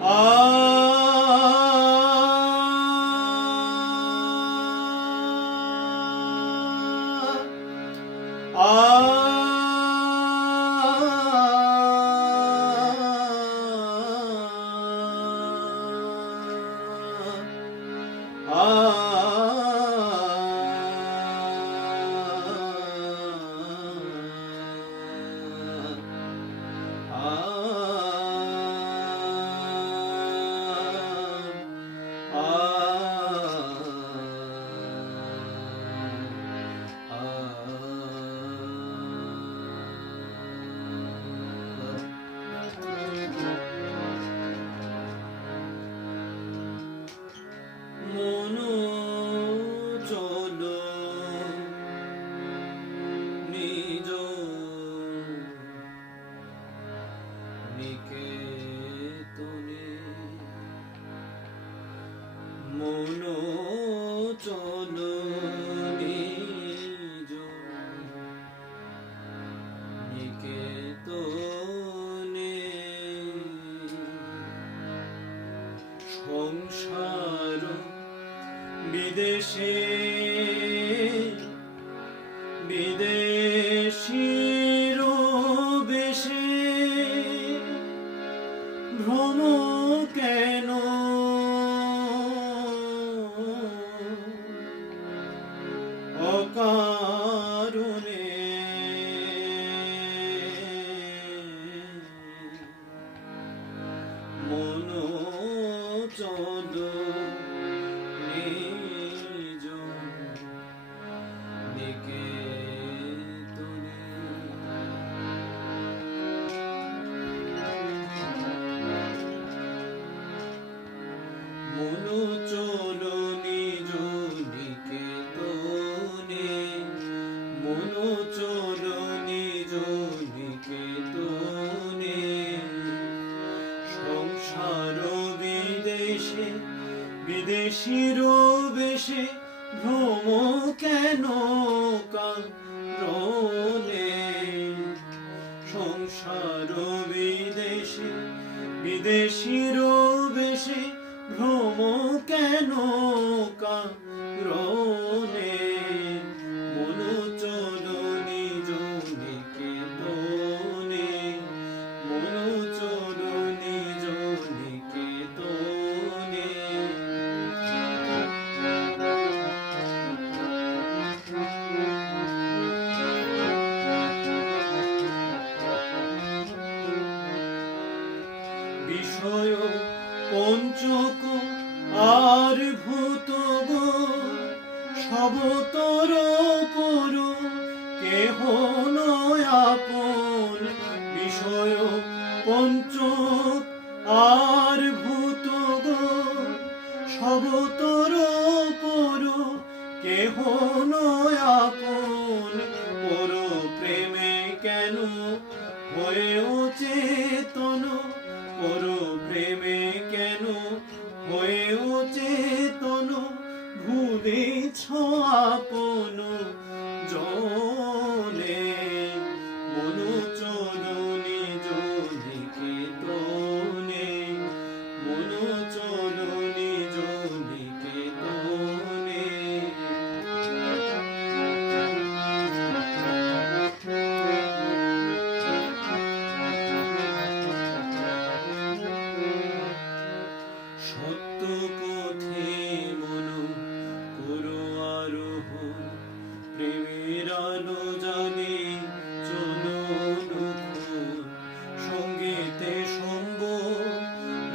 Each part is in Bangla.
Oh. নিকেতনে মনো চলো নিকেতনে সংসার বিদেশে বিদেশে বিদেশির বেশে ভ্রম কেন? কারণে সংসার বিদেশে বিদেশির বেশি ভ্রম কেন কারণে পঞ্চক আর ভূত গো সবতর পর কেহ নয় আপন। বিষয় পঞ্চক আর ভূত গো সবতর পর কেহ নয় আপন। পর প্রেমে কেন হয়েও চেতন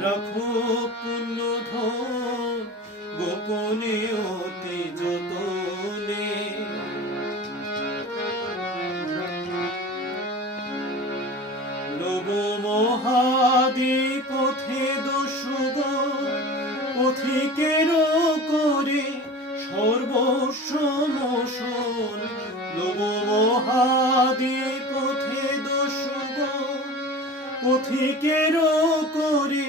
রাখো পুণ্য গোপনে অতি যতনে। নব মহাদি পথে দস্যুগ পথিকের করে সর্বস্ব মোশন নব মহাদি পথে দস্যুগ পথিকের করে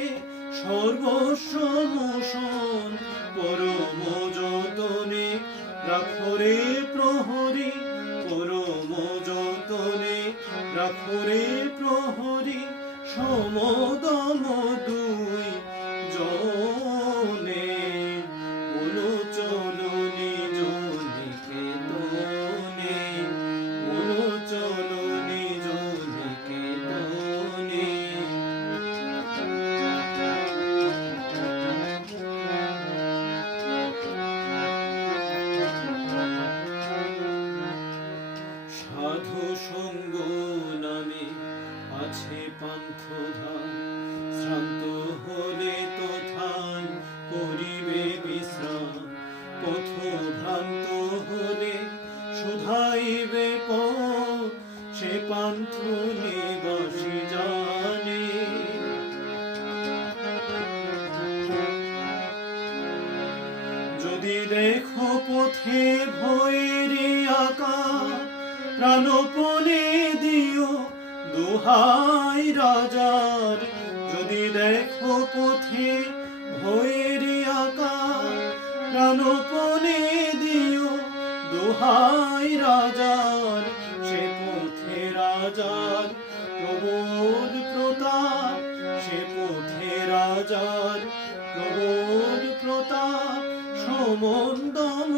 সর্বস্ব মোশন পরম যতনে রাখরে প্রহরী। ভ্রান্ত হলে শুধাইবে সে পান্থ জানে। যদি দেখো পথে আকা, প্রাণপণে দিও দুহাই রাজার। যদি দেখো পথে আকা প্রাণপণে দিও দোহাই রাজার, সে পথে রাজার প্রবল প্রতাপ, সে পথে রাজার প্রবল প্রতাপ সমন্দম